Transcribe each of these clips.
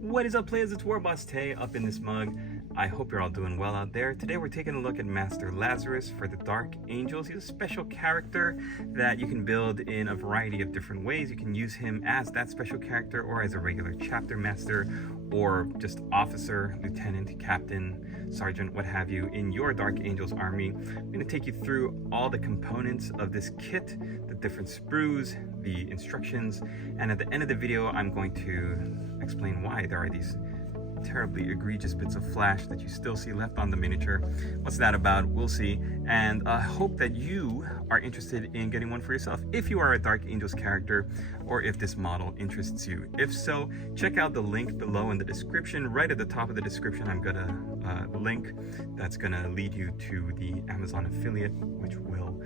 What is up, players? It's Warboss Tay up in this mug. I hope you're all doing well out there. Today we're taking a look at Master Lazarus for the Dark Angels. He's a special character that you can build in a variety of different ways. You can use him as that special character or as a regular chapter master or just officer, lieutenant, captain, sergeant, what have you, in your Dark Angels army. I'm going to take you through all the components of this kit, the different sprues, the instructions, and at the end of the video I'm going to explain why there are these terribly egregious bits of flash that you still see left on the miniature. What's that about? We'll see. And I hope that you are interested in getting one for yourself if you are a Dark Angels character or if this model interests you. If so, check out the link below in the description. Right at the top of the description I'm gonna link that's gonna lead you to the Amazon affiliate, which will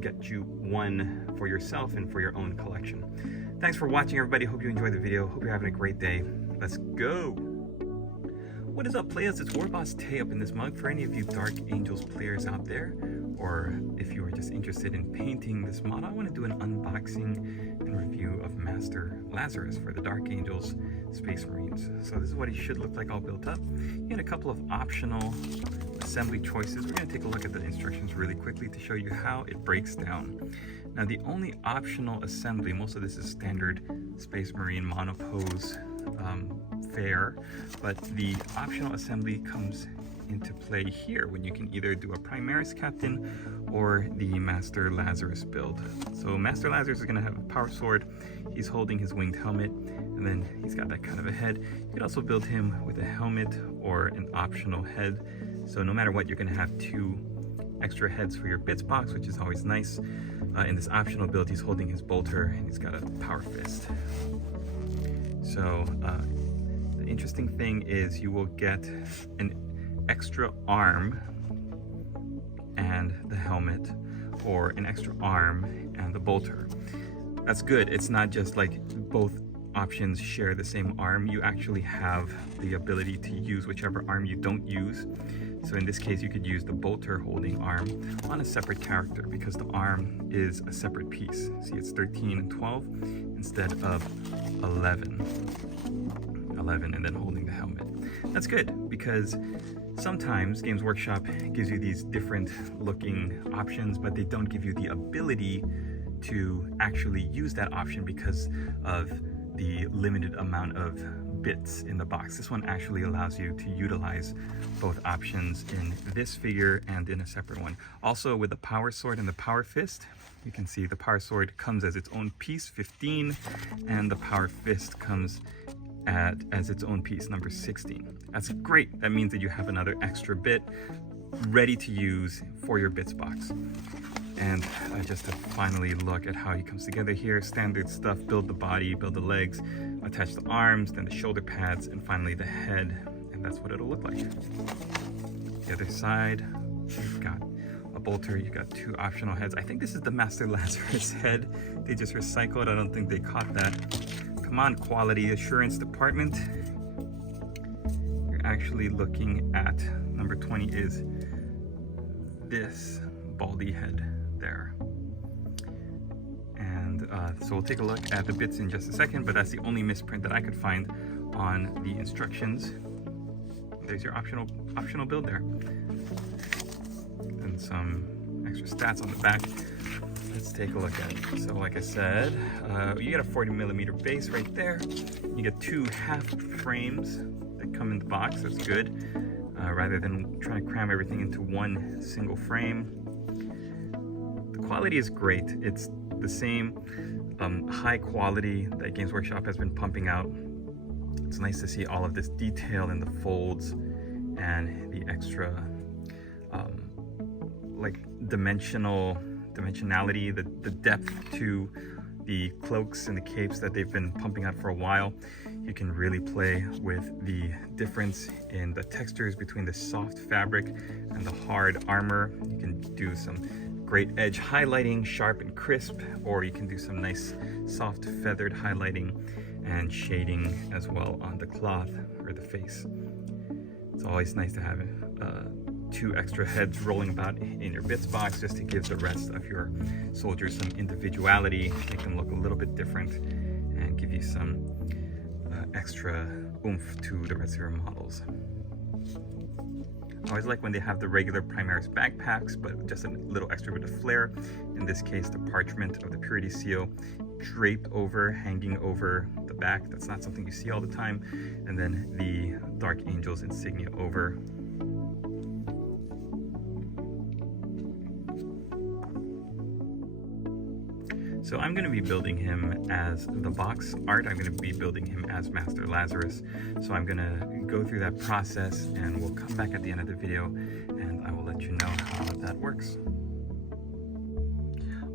get you one for yourself and for your own collection. Thanks for watching, everybody. Hope you enjoyed the video. Hope you're having a great day. Let's go. What is up, players? It's Warboss Tay up in this mug. For any of you Dark Angels players out there, or if you are just interested in painting this model, I want to do an unboxing and review of Master Lazarus for the Dark Angels Space Marines. So this is what he should look like all built up. You get a couple of optional assembly choices. We're going to take a look at the instructions really quickly to show you how it breaks down. Now, the only optional assembly, most of this is standard Space Marine monopose fare, but the optional assembly comes into play here when you can either do a Primaris Captain or the Master Lazarus build. So Master Lazarus is going to have a power sword, he's holding his winged helmet, and then he's got that kind of a head. You could also build him with a helmet or an optional head. So no matter what, you're going to have two extra heads for your bits box, which is always nice. In this optional build, he's holding his bolter and he's got a power fist. So the interesting thing is you will get an extra arm and the helmet, or an extra arm and the bolter. That's good. It's not just like both options share the same arm. You actually have the ability to use whichever arm you don't use. So in this case, you could use the bolter holding arm on a separate character because the arm is a separate piece. See, it's 13 and 12 instead of 11 and then holding the helmet. That's good because sometimes Games Workshop gives you these different looking options, but they don't give you the ability to actually use that option because of the limited amount of bits in the box. This one actually allows you to utilize both options in this figure and in a separate one. Also, with the power sword and the power fist, you can see the power sword comes as its own piece, 15, and the power fist comes as its own piece, number 16. That's great. That means that you have another extra bit ready to use for your bits box. And just to finally look at how he comes together here, standard stuff: build the body, build the legs, attach the arms, then the shoulder pads, and finally the head. And that's what it'll look like. The other side, you've got a bolter, you've got two optional heads. I think this is the Master Lazarus head. They just recycled. I don't think they caught that. Come on, quality assurance department. You're actually looking at number 20 is this baldy head there. And so we'll take a look at the bits in just a second, but that's the only misprint that I could find on the instructions. There's your optional build there. And some extra stats on the back. Let's take a look at it. So like I said, you get a 40mm base right there. You get two half frames that come in the box. That's good. Rather than trying to cram everything into one single frame. The quality is great. It's the same high quality that Games Workshop has been pumping out. It's nice to see all of this detail in the folds and the extra like dimensionality, the depth to the cloaks and the capes that they've been pumping out for a while. You can really play with the difference in the textures between the soft fabric and the hard armor. You can do some great edge highlighting, sharp and crisp, or you can do some nice soft feathered highlighting and shading as well on the cloth or the face. It's always nice to have two extra heads rolling about in your bits box just to give the rest of your soldiers some individuality, make them look a little bit different, and give you some extra oomph to the rest of your models. I always like when they have the regular Primaris backpacks, but just a little extra bit of flair. In this case, the parchment of the purity seal draped over, hanging over the back. That's not something you see all the time. And then the Dark Angels insignia over. So I'm going to be building him as the box art. I'm going to be building him as Master Lazarus. So I'm going to go through that process, and we'll come back at the end of the video and I will let you know how that works.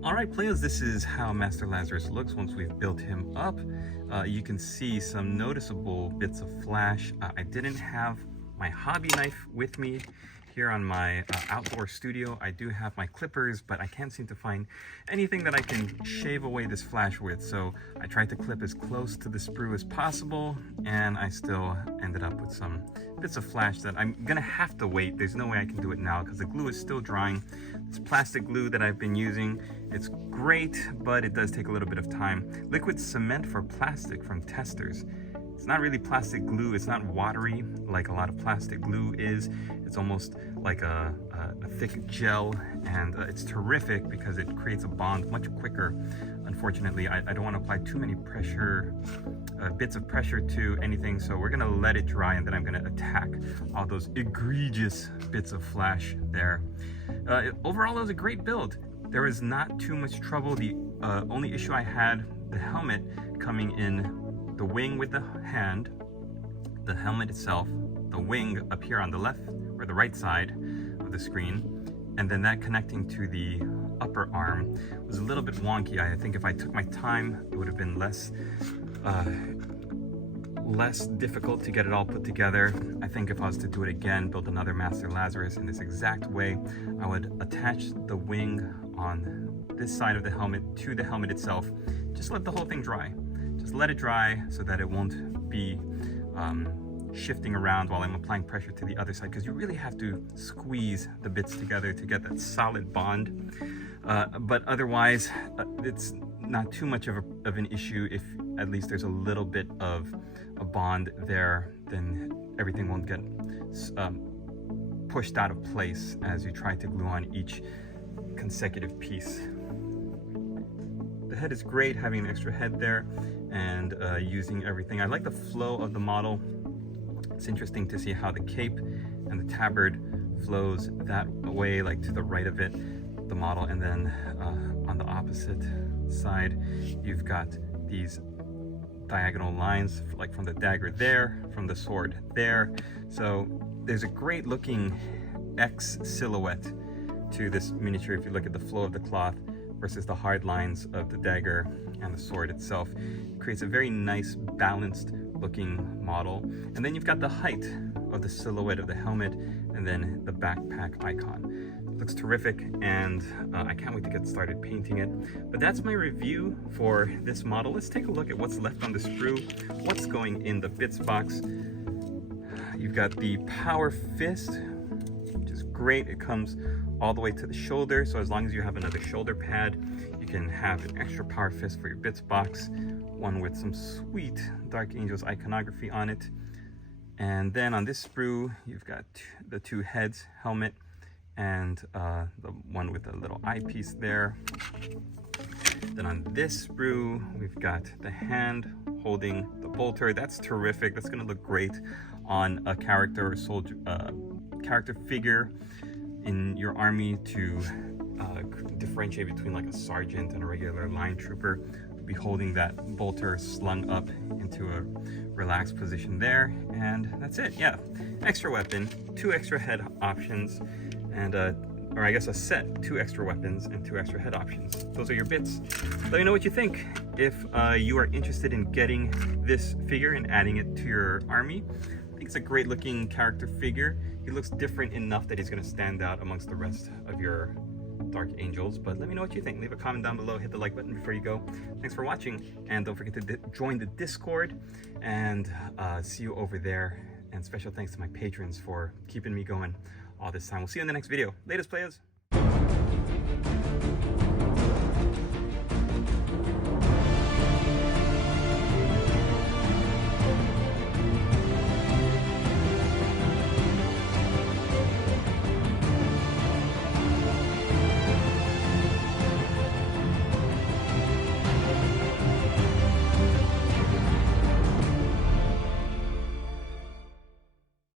Alright players, this is how Master Lazarus looks once we've built him up. You can see some noticeable bits of flash. I didn't have my hobby knife with me here on my outdoor studio. I do have my clippers, but I can't seem to find anything that I can shave away this flash with. So I tried to clip as close to the sprue as possible, and I still ended up with some bits of flash that I'm gonna have to wait. There's no way I can do it now because the glue is still drying. It's plastic glue that I've been using. It's great, but it does take a little bit of time. Liquid cement for plastic from Testers. It's not really plastic glue. It's not watery like a lot of plastic glue is. It's almost like a thick gel, and it's terrific because it creates a bond much quicker. Unfortunately, I don't want to apply too many pressure, bits of pressure to anything, so we're gonna let it dry, and then I'm gonna attack all those egregious bits of flash there. Overall, it was a great build. There was not too much trouble. The only issue I had, the helmet coming in the wing with the hand, the helmet itself, the wing up here on the left or the right side of the screen, and then that connecting to the upper arm was a little bit wonky. I think if I took my time, it would have been less difficult to get it all put together. I think if I was to do it again, build another Master Lazarus in this exact way, I would attach the wing on this side of the helmet to the helmet itself. Just let the whole thing dry. Just let it dry so that it won't be shifting around while I'm applying pressure to the other side, because you really have to squeeze the bits together to get that solid bond. But otherwise, it's not too much of an issue. If at least there's a little bit of a bond there, then everything won't get pushed out of place as you try to glue on each consecutive piece. The head is great, having an extra head there and using everything. I like the flow of the model. It's interesting to see how the cape and the tabard flows that way, like to the right of it, the model, and then on the opposite side you've got these diagonal lines, like from the dagger there, from the sword there. So there's a great looking X silhouette to this miniature if you look at the flow of the cloth versus the hard lines of the dagger and the sword itself. It creates a very nice balanced looking model. And then you've got the height of the silhouette of the helmet and then the backpack icon. It looks terrific, and I can't wait to get started painting it. But that's my review for this model. Let's take a look at what's left on the sprue, what's going in the bits box. You've got the power fist, which is great. It comes all the way to the shoulder, so as long as you have another shoulder pad, you can have an extra power fist for your bits box, one with some sweet Dark Angels iconography on it. And then on this sprue, you've got the two heads, helmet, and the one with a little eyepiece there. Then on this sprue, we've got the hand holding the bolter. That's terrific. That's gonna look great on a character or soldier, character figure in your army to differentiate between like a sergeant and a regular line trooper. Be holding that bolter slung up into a relaxed position there, and that's it. Yeah, extra weapon, 2 extra head options, and or I guess a set, 2 extra weapons and 2 extra head options. Those are your bits. Let me know what you think. If you are interested in getting this figure and adding it to your army, I think it's a great looking character figure. He looks different enough that he's going to stand out amongst the rest of your Dark Angels. But let me know what you think. Leave a comment down below, hit the like button before you go. Thanks for watching, and don't forget to join the Discord, and see you over there. And special thanks to my patrons for keeping me going all this time. We'll see you in the next video. Latest, players.